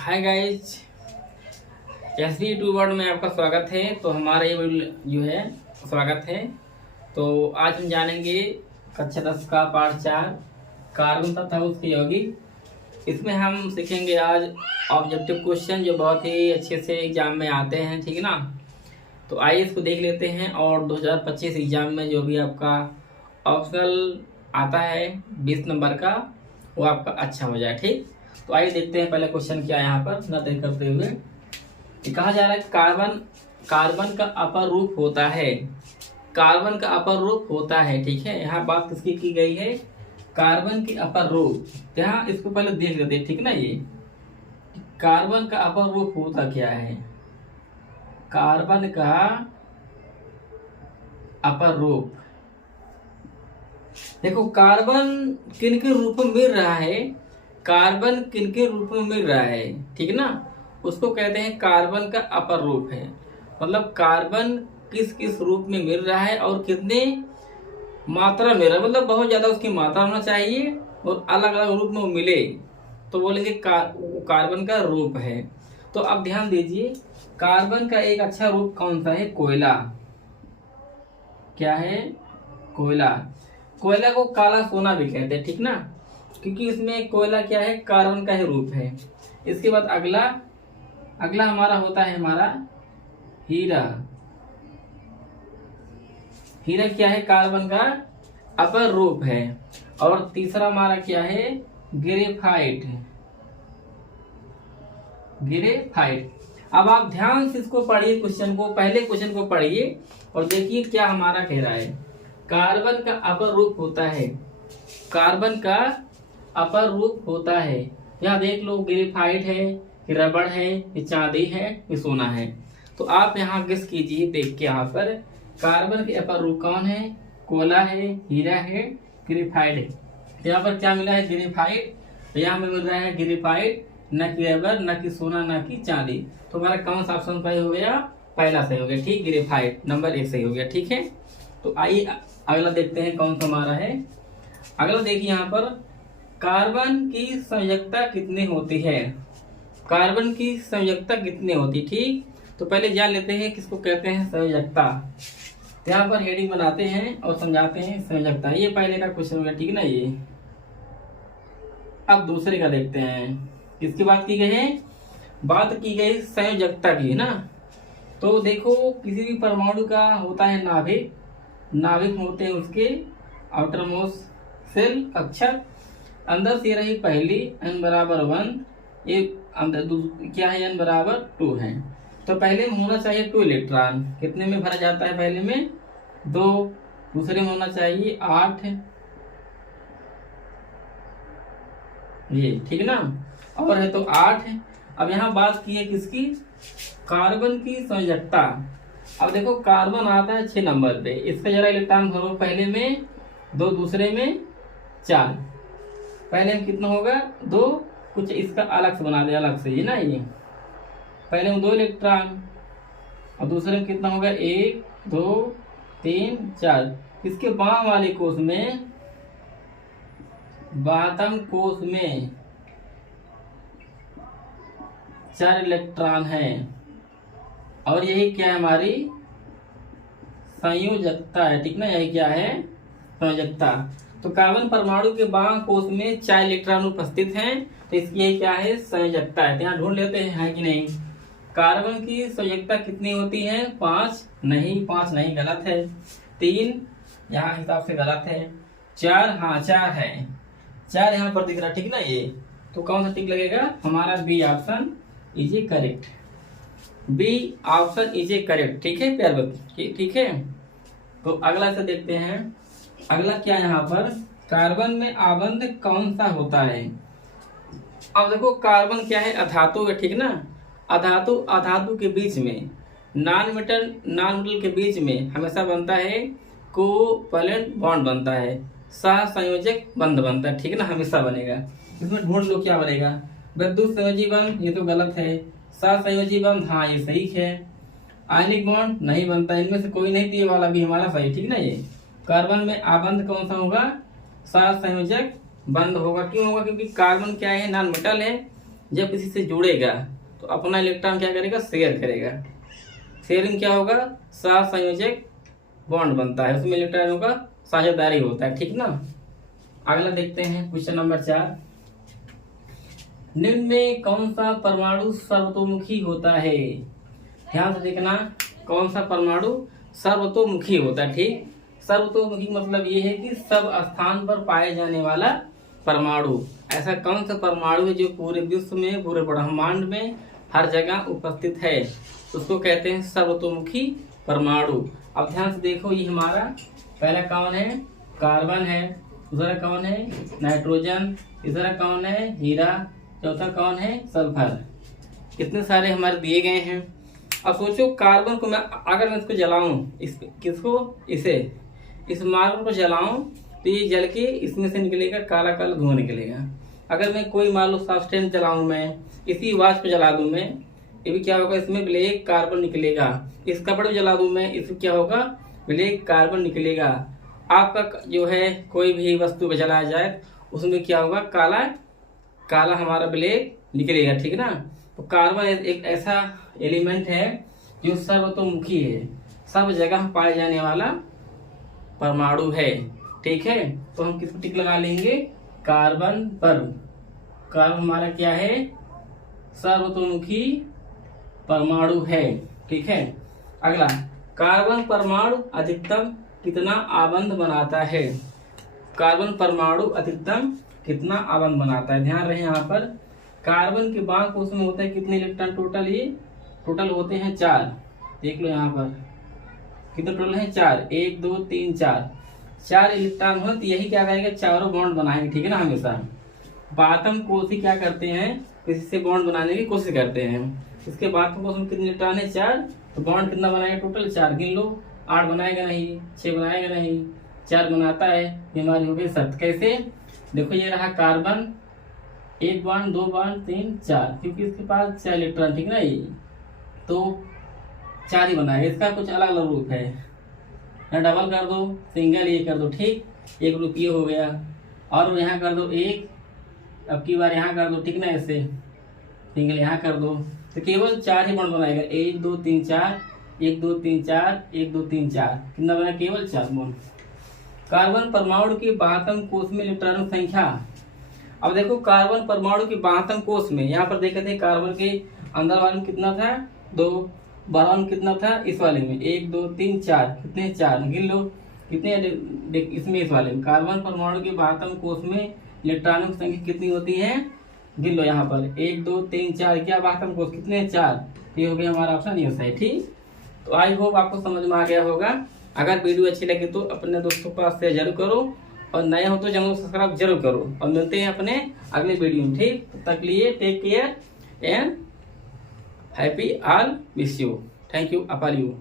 Hi guys, SB YouTube world में आपका स्वागत है। तो हमारा ये जो है स्वागत है। तो आज हम जानेंगे कक्षा 10 का पाठ 4 कार्बन तथा उसके यौगिक। इसमें हम सीखेंगे आज ऑब्जेक्टिव क्वेश्चन जो बहुत ही अच्छे से एग्जाम में आते हैं, ठीक है ना। तो आइए इसको देख लेते हैं और 2025 एग्जाम में जो भी आपका ऑप्शनल आता है 20 नंबर का, वो आपका अच्छा हो जाए। ठीक, तो आइए देखते हैं पहले क्वेश्चन क्या है। यहाँ पर न देर करते हुए कहा जा रहा है कार्बन का अपर रूप होता है। कार्बन का अपर रूप होता है, ठीक है। यहाँ बात किसकी की गई है? कार्बन की अपर रूप। यहाँ इसको पहले देख लेते हैं, ठीक ना। ये कार्बन का अपर रूप होता क्या है? कार्बन का अपर रूप, देखो कार्बन किन के रूप में मिल रहा है, कार्बन किन के रूप में मिल रहा है, ठीक ना। उसको कहते हैं कार्बन का अपर रूप है। मतलब कार्बन किस किस रूप में मिल रहा है और कितने मात्रा में, मतलब बहुत ज्यादा उसकी मात्रा होना चाहिए और अलग अलग रूप में वो मिले तो बोलेंगे कार्बन का रूप है। तो अब ध्यान दीजिए, कार्बन का एक अच्छा रूप कौन सा है? कोयला। क्या है? कोयला। कोयला को काला सोना भी कहते हैं, ठीक ना, क्योंकि इसमें कोयला क्या है? कार्बन का ही रूप है। इसके बाद अगला हमारा होता है हमारा हीरा। हीरा क्या है? कार्बन का अपर रूप है। और तीसरा हमारा क्या है? ग्रेफाइट। ग्रेफाइट। अब आप ध्यान से इसको पढ़िए, क्वेश्चन को, पहले क्वेश्चन को पढ़िए और देखिए क्या हमारा कह रहा है। कार्बन का अपर रूप होता है, कार्बन का अपर रूप होता है। यहाँ देख लो, ग्रेफाइट है, ये रबड़ है, ये चांदी है, ये सोना है। तो आप यहाँ गेस कीजिए, देख के यहाँ पर कार्बन के अपर रूप कौन है? कोयला है, हीरा है, ग्रेफाइट है। तो यहाँ पर क्या मिला है? ग्रेफाइट। तो यहाँ में मिल रहा है ग्रेफाइट, न कि रबड़, न कि सोना, न कि चांदी। तो हमारा कौन सा ऑप्शन सही हो गया? पहला सही हो गया, ठीक। ग्रेफाइट नंबर 1 सही हो गया, ठीक है। तो आइए अगला देखते हैं कौन सा हमारा है। अगला देखिए यहाँ पर, कार्बन की संयोजकता कितनी होती है? कार्बन की संयोजकता कितनी होती? ठीक, तो पहले जान लेते हैं किसको कहते हैं संयोजकता। तो यहाँ पर हेडिंग बनाते हैं और समझाते हैं संयोजकता। ये पहले का क्वेश्चन हो गया, ठीक ना। ये अब दूसरे का देखते हैं। किसकी बात की गई है? बात की गई संयोजकता की, ना। तो देखो, किसी भी परमाणु का होता है नाभिक। नाभिक होते हैं उसके आउटर मोस्ट सेल अक्षर। अंदर से रही पहली n=1, ये अंदर क्या है? n=2 है। तो पहले में होना चाहिए 2 इलेक्ट्रॉन। कितने में भरा जाता है? पहले में 2, दूसरे में होना चाहिए 8, ये ठीक ना, और है तो 8 है। अब यहाँ बात की है किसकी? कार्बन की संयोजकता। अब देखो, कार्बन आता है 6 नंबर पे। इसका जरा इलेक्ट्रॉन भरो, पहले में 2, दूसरे में 4। पहले में कितना होगा? 2, कुछ इसका अलग से बना दे, अलग से, ये ना। ये पहले में 2 इलेक्ट्रॉन और दूसरे में कितना होगा? 1, 2, 3, 4। इसके बाम वाले कोष में, बातम कोष में 4 इलेक्ट्रॉन है। और यही क्या है? हमारी संयोजकता है, ठीक ना। यही क्या है? संयोजकता। तो कार्बन परमाणु के बाम कोष में 4 इलेक्ट्रॉन उपस्थित हैं, तो इसकी यही क्या है? संयोजकता है। तो यहाँ ढूंढ लेते हैं, है कि नहीं। कार्बन की संयोजकता कितनी होती है? 5 नहीं, 5 नहीं, गलत है। 3 यहाँ हिसाब से गलत है। 4, हाँ 4 है, 4 यहाँ पर दिख रहा है, ठीक ना। ये तो कौन सा टिक लगेगा? हमारा B option is a correct. B option is a correct, ठीक है प्यार बच्चे, ठीक है। तो अगला से देखते हैं। अगला क्या यहाँ पर, कार्बन में आबंध कौन सा होता है? अब देखो, कार्बन क्या है? अधातु है, ठीक ना। अधातु के बीच में, नॉन मेटल के बीच में हमेशा बनता है कोवैलेंट बॉन्ड बनता है, सह संयोजक बंध बनता है, ठीक है ना, हमेशा बनेगा। इसमें ढूंढ लो क्या बनेगा। विद्युत संयोजी बंध, ये तो गलत है। सह संयोजी बंध, हाँ ये सही है। आयनिक बॉन्ड नहीं बनता, इनमें से कोई नहीं, ये वाला भी हमारा सही, ठीक ना। ये कार्बन में आबंध कौन सा होगा? सह संयोजक बंध होगा। क्यों होगा? क्योंकि कार्बन क्या है? नॉन मेटल है, जब किसी से जुड़ेगा तो अपना इलेक्ट्रॉन क्या करेगा, शेयर करेगा। शेयरिंग क्या होगा, सहसंयोजक बॉन्ड बनता है, उसमें इलेक्ट्रॉनों का साझेदारी होता है, ठीक ना। अगला देखते हैं क्वेश्चन नंबर 4। निम्न में कौन सा परमाणु सर्वतोमुखी होता है? ध्यान से देखना, कौन सा परमाणु सर्वतोमुखी होता है। ठीक, सर्वतोमुखी मतलब ये है कि सब स्थान पर पाए जाने वाला परमाणु। ऐसा कौन सा परमाणु है जो पूरे विश्व में, पूरे ब्रह्मांड में हर जगह उपस्थित है, उसको कहते हैं सर्वतोमुखी परमाणु। अब ध्यान से देखो, ये हमारा पहला कौन है, कार्बन है, दूसरा कौन है, नाइट्रोजन, तीसरा कौन है, हीरा, चौथा कौन है, सल्फर। कितने सारे हमारे दिए गए हैं। अब सोचो, कार्बन को अगर मैं इसको जलाऊं, इस मार्बल को जलाऊं तो ये जल के इसमें से निकलेगा काला काला धुआं निकलेगा। अगर मैं कोई मान लो सब्सटेंस जलाऊं, मैं इसी वाष्प जला दूं मैं, ये भी क्या होगा, इसमें ब्लैक कार्बन निकलेगा। इस कपड़े जला दूं मैं, इसमें क्या होगा, ब्लैक कार्बन निकलेगा। आपका जो है कोई भी वस्तु जलाया जाए उसमें क्या होगा, काला काला हमारा ब्लैक निकलेगा, ठीक ना। तो कार्बन एक ऐसा एलिमेंट है जो सर्वतोमुखी है, सब जगह पाए जाने वाला परमाणु है, ठीक है। तो हम किसको टिक लगा लेंगे, कार्बन पर। कार्बन हमारा क्या है, सर्वतोमुखी परमाणु है, ठीक है। अगला, कार्बन परमाणु अधिकतम कितना आबंध बनाता है? कार्बन परमाणु अधिकतम कितना आबंध बनाता है? ध्यान रहे यहाँ पर, कार्बन के बांक कोश में होता है कितने इलेक्ट्रॉन टोटल, ये टोटल होते हैं 4। देख लो यहाँ पर कितने टोटल है, 4, 1 2 3 4 इलेक्ट्रॉन हो, तो यही क्या करेगा, चारों बॉन्ड बनाएंगे, ठीक है ना। हमेशा बातम कोश ही क्या करते हैं, किसी से बॉन्ड बनाने की कोशिश करते हैं। इसके बातम कोश में कितने इलेक्ट्रॉन है, 4, तो बॉन्ड कितना बनाएगा, टोटल 4। गिन लो, 8 बनाएगा नहीं, 6 बनाएगा नहीं, 4 बनाता है, ये हमारी हो गई शर्त। कैसे, देखो ये रहा कार्बन, 1 बॉन्ड 2 बॉन्ड 3 4, क्योंकि इसके पास 4 इलेक्ट्रॉन, ठीक ना, ये तो 4 ही बनाएगा। इसका कुछ अलग अलग रूप है, ना डबल कर दो, सिंगल ये कर दो, ठीक, एक रूप ये हो गया, और यहाँ कर दो 1, अब की बार यहाँ कर दो, ठीक ना, ऐसे सिंगल यहाँ कर दो, तो केवल 4 ही बॉन्ड बनाएगा। 1 2 3 4, 1 2 3 4, 1 2 3 4, कितना बना, केवल 4 बॉन्ड। कार्बन परमाणु की 52 कोश में इलेक्ट्रॉनों की संख्या। अब देखो, कार्बन परमाणु की 52 कोश में, यहाँ पर देखे थे कार्बन के अंदर वाले में कितना था, 2, बाहर में कितना था, इस वाले में 1 2 3 4, कितने 4, गिन लो कितने इसमें, इस वाले में कार्बन परमाणु की 52 कोश में इलेक्ट्रॉनों की संख्या कितनी होती है, गिन लो यहाँ पर 1 2 3 4, क्या 52 कोश, कितने 4, ये हो गया हमारा ऑप्शन, ये सही, ठीक। तो आई होप आपको समझ में आ गया होगा। अगर वीडियो अच्छी लगे तो अपने दोस्तों के पास शेयर जरूर करो, और नए हो तो चैनल को सब्सक्राइब जरूर करो, और मिलते हैं अपने अगले वीडियो में, ठीक। तब तक लिए take care and happy all, wish you, thank you, अपार यू।